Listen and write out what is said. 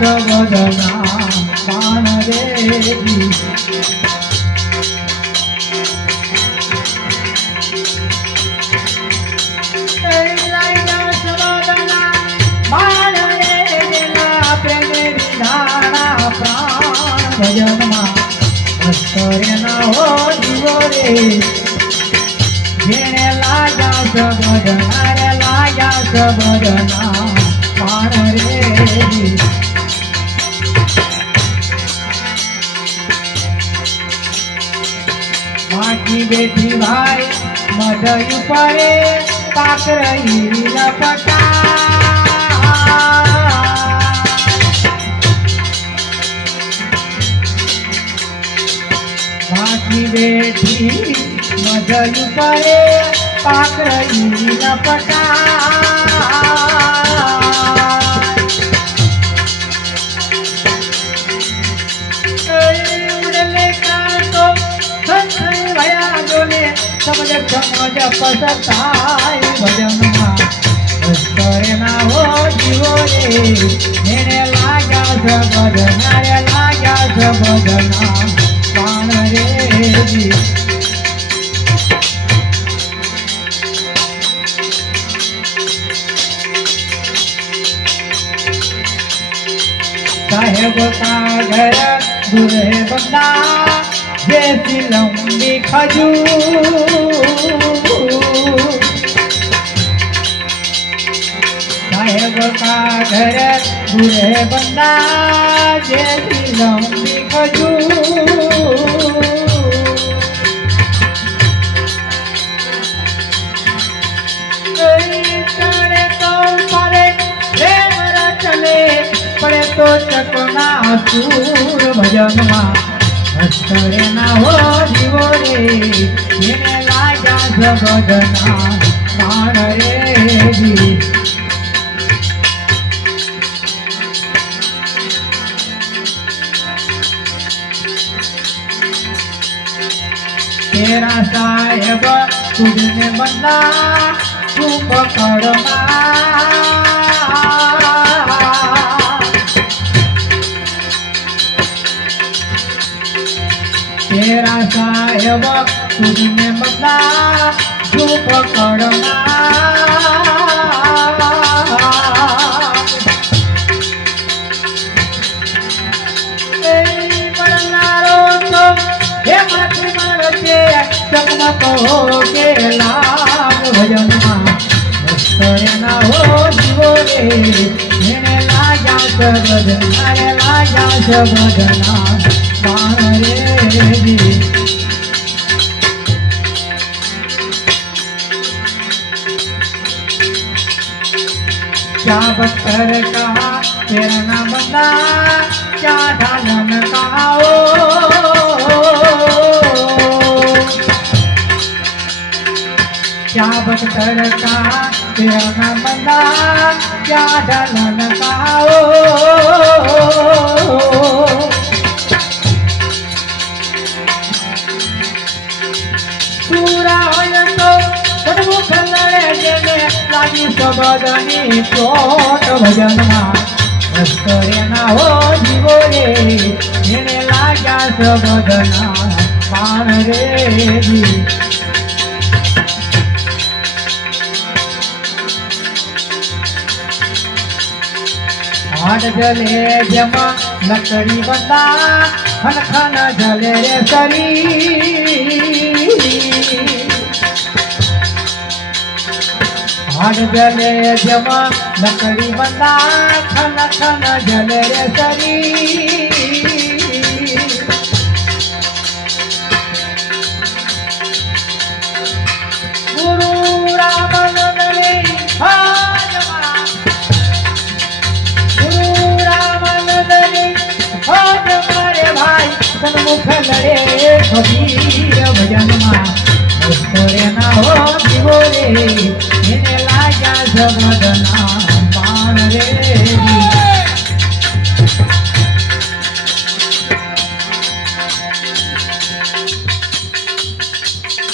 सबदना पाण रे भजन करे ना हो जीवो रे जेने लागा सबदना रे लागा सबदना पाण रे बाकी बेटी भाई मदयु परे पाक रही लपटा बाकी बेटी मदयु परे पाक रही लपटा समझ समझ पसताय भजन करे ना हो जीवो रे मेरे लागा सबदना रे लागा सबदना पाण रे साहेब का घर दूर है बंदा जैसी लंबी खजूर साहेब का घर दूर है बंदा जैसी लंबी खजूर चढ़े तो परे प्रेम चले पड़े तो चकना सूर भजन करे ना हो जीवो रे मेरे लागा सबदना पाण रे तेरा साहेब तुझने बंदा तू पकड़ना तेरा साहेब तुझने बंदा तू पकड़ना चकमक हो के लाग भजन करे ना हो जीवो रे मेरे लागा सबदना रे लागा सबदना पाण रे क्या बकर का तेरा ना बंदा क्या ढालन का क्या बकर का तेरा ना बंदा क्या ढालन का पूरा हो तो सदमुख लड़े जेने लागी सबदनी चोट भजन करे ना हो जीवो रे जेने लागा सबदना पाण रे हाथ जले जमा लकड़ी बंदा खन खन जले रे शरीर हाथ जले जमा लकड़ी बंदा खन खन जले रे शरीर गुरु रामनंद रे सन्मुख लड़े कबीर भजन करे ना हो जीवो रे मेरे लागा सबदना पाण रे